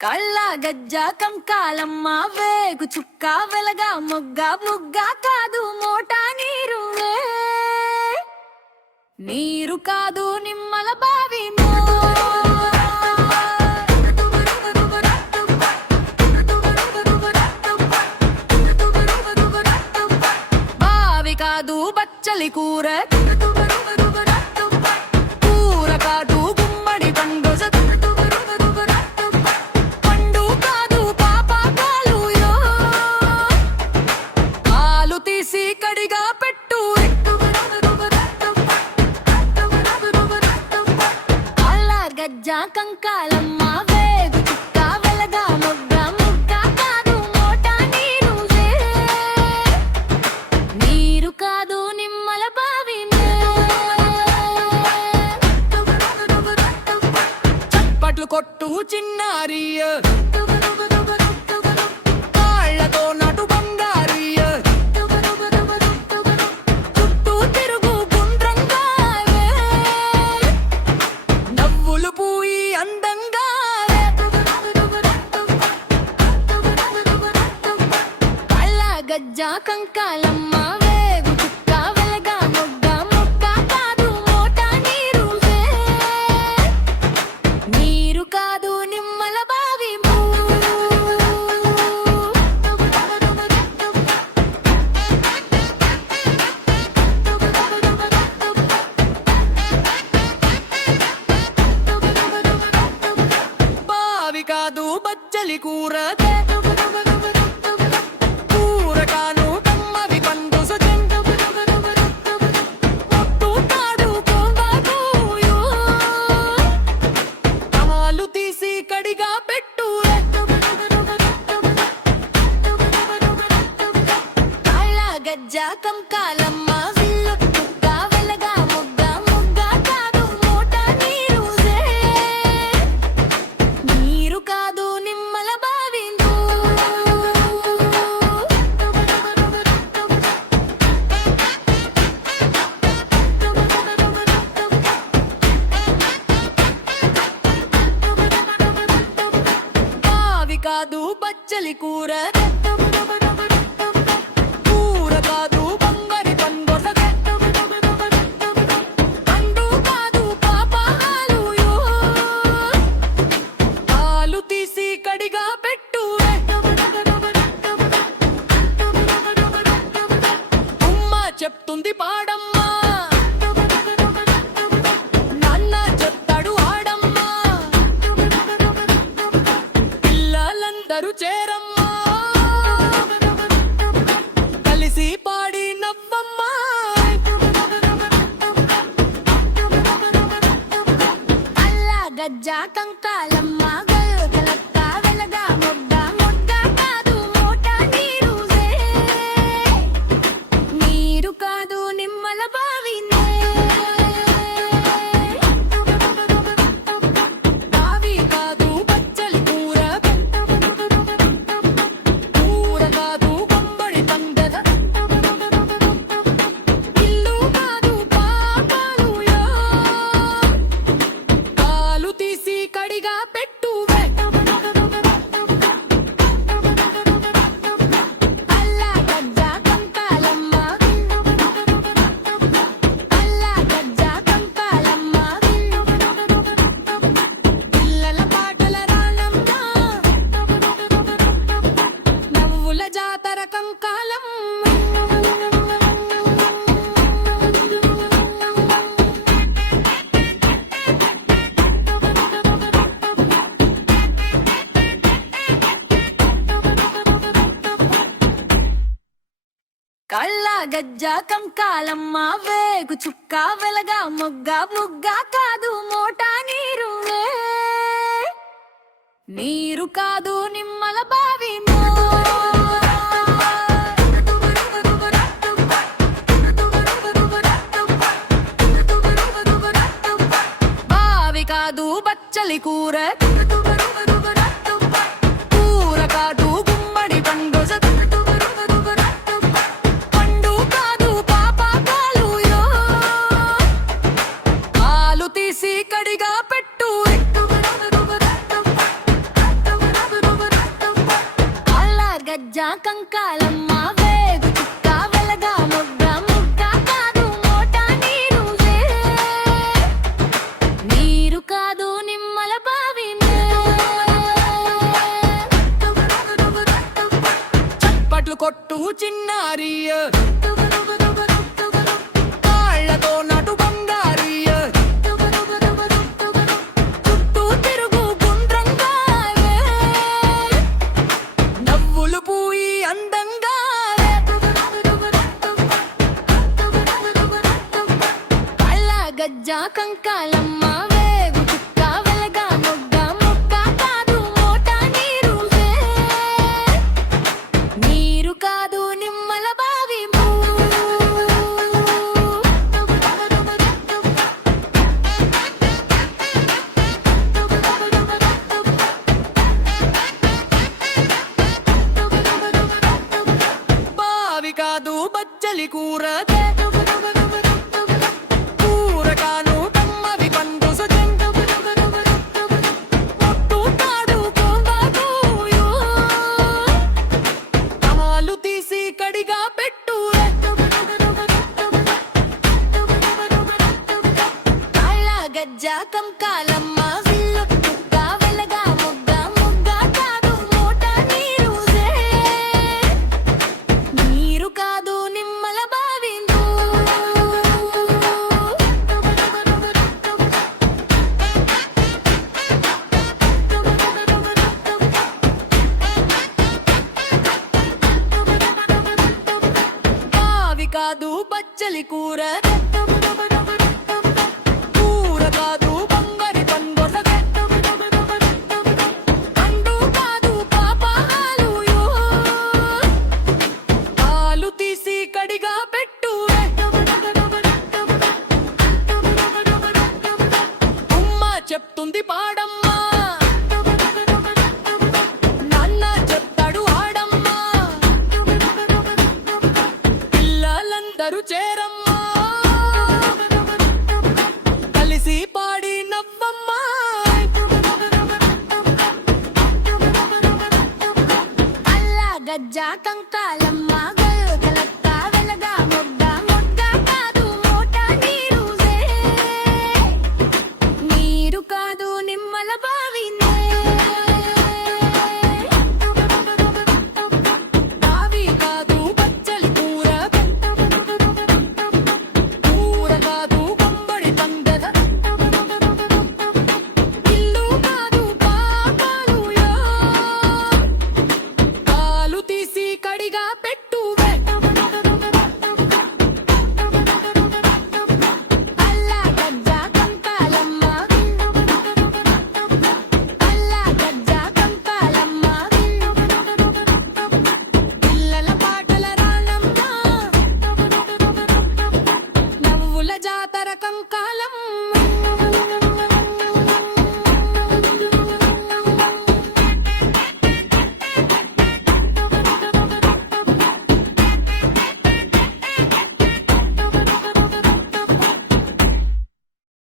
కళ్ళ గజ్జ కంకాలమ్మ వేగు చుక్క వెలగా మొగ్గ ముగ్గ కాదు మోటా నీరువే నీరు కాదు నిమ్మల బావి బావి కాదు బచ్చలి కూర కూర కాదు గుమ్మడి పండు పండు కాదు పాపాకాలుయో కాలు తీసి కడిగా పెట్టు అల్ల గజ్జ కంకాలమ్మ వేగు చుక్క వెలగా మొగ్గ ముగ్గ కాదు మోటా నీరువే నీరు కాదు నిమ్మల బావి చప్పట్లు కొట్టు చిన్నారియ కాళ్ళతో నటు బంగారియ చుట్టూ తిరుగు గుండ్రంగా నవ్వులు పూయి అందంగా కళ్ళ గజ్జ కంకాలమ్మ వేగు చుక్క వెలగా మొగ్గ ముగ్గ కాదు మోటా నీరువే నీరు కాదు నిమ్మల బావి బావి కాదు బచ్చలి కూర కూర కాను కమ్మవి పండు ఒట్టు కాడు కోవాకుయో కాలు తీసి కడిగా పెట్టు కళ్ళ గజ్జ కంకాలమ్మ విల్లు చుక్క వెలగా మొగ్గ ముగ్గ కాదు మోటా నీరువే నీరు కాదు నిమ్మల బావి బావి కాదు బచ్చలి కూర కూర కాదు బంగారి పండు పండు కాదు పాపాలుయో కాలు తీసి కడిగా పెట్టు అమ్మ చెప్తుంది పాడమ్మా నాన్న చెప్తాడు ఆడమ్మా పిల్లలందరూ చేరమ్మా కలిసి పాడి నవ్వమ్మా అల్ల గజ్జ కంకాలమ్మ గలక్క వెలగా మొగ్గ ముగ్గ కాదు మోటా నీరువే నీరు కాదు నిమ్మల బావి బావి కాదు బచ్చలి కూర కూర కాదు గుమ్మడి పండు ఇల్లు కాదు పాపాలుయో కాలు తీసి కడిగా పెట్టు అల్ల గజ్జ కంకాలమ్మ అల్ల గజ్జ కంకాలమ్మ పిల్లల పాటల రానమ్మ నవ్వుల జాతర కంకాలం కళ్ళ గజ్జ కంకాలమ్మ వేగు చుక్క వెలగా మొగ్గ ముగ్గ కాదు మోటా నీరువే నీరు కాదు నిమ్మల బావి బావి కాదు బచ్చలి కూర కూర కాదు గుమ్మడి పండు పండు కాదు పాపాకాలుయో కాలు తీసి కడిగా పెట్టు గజ్జా కంకాలమ్మ వేగు చుక్క వెలగా మొగ్గ మొగ్గ కాదు మోట నీరులే నీరు కాదు నిమ్మల బావినే చప్పట్లు కొట్టు చిన్నారియ కాళ్ళతో నటు బంగారియ చుట్టూ తిరుగు గుండ్రంగా నవ్వులు పూయి అందంగా అల్ల గజ్జా కంకాలమ్మ వేగు చుక్క వెలగా మొగ్గ మొగ్గ కాదు మోట నీరులే నీరు కాదు నిమ్మల బావి బావి కాదు బచ్చలి కూర కూర కాను కమ్మవి పండు సజన్ ముట్టు కాడు కోబాబోయో కాలు తీసి కడిగా పెట్టు అల్ల గజ్జా కంకాలమ్మ విల్లు చుక్క వెలగా మొగ్గ మొగ్గ కాదు మోట నీరులే నీరు కాదు నిమ్మల బావిందు బావి కాదు బచ్చలి కూర కూర కాదు బంగారి పండొస అండు కాదు పాపాలుయో కాలు తీసి కడిగా పెట్టు అమ్మ చెప్తుంది పాడమ్మా నాన్న చెప్తాడు ఆడమ్మా పిల్లలందరూ చేరమ్మా కలిసి పాడి నవ్వమ్మా అల్ల గజ్జా కంకాలమ్మ